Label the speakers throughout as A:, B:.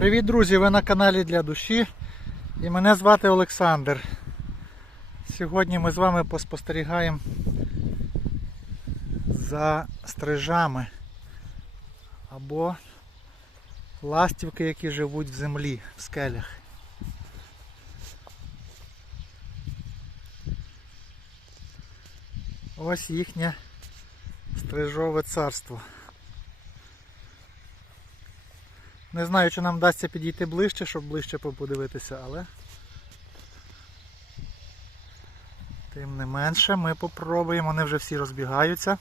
A: Привіт, друзі! Ви на каналі для душі. І мене звати Олександр. Сьогодні ми з вами поспостерігаємо за стрижами або ластівки, які живуть в землі, в скелях. Ось їхнє стрижове царство. Не знаю, чи нам вдасться підійти ближче, щоб ближче подивитися, але тим не менше ми попробуємо, вони вже всі розбігаються.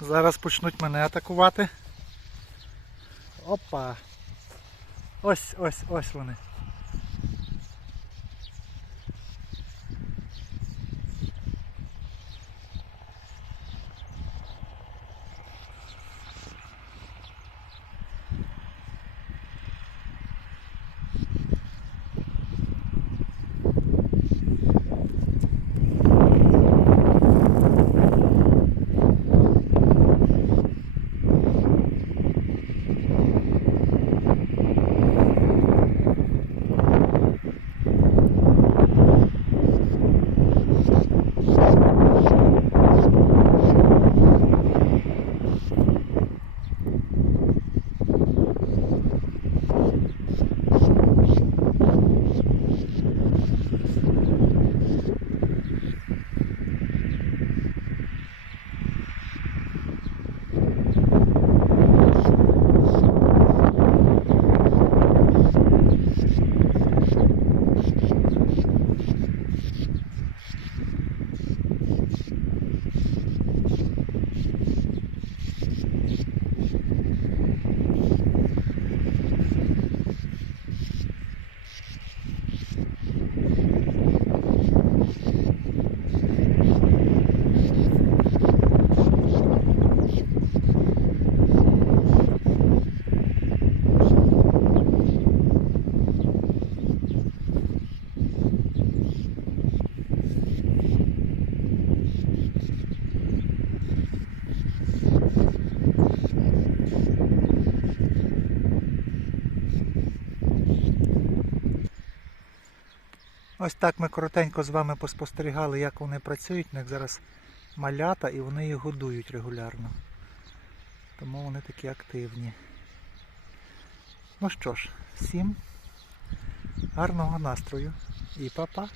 A: Зараз почнуть мене атакувати. Опа! Ось, ось, ось вони. Ось так ми коротенько з вами поспостерігали, як вони працюють. У них зараз малята і вони їх годують регулярно. Тому вони такі активні. Ну що ж, всім гарного настрою і па-па!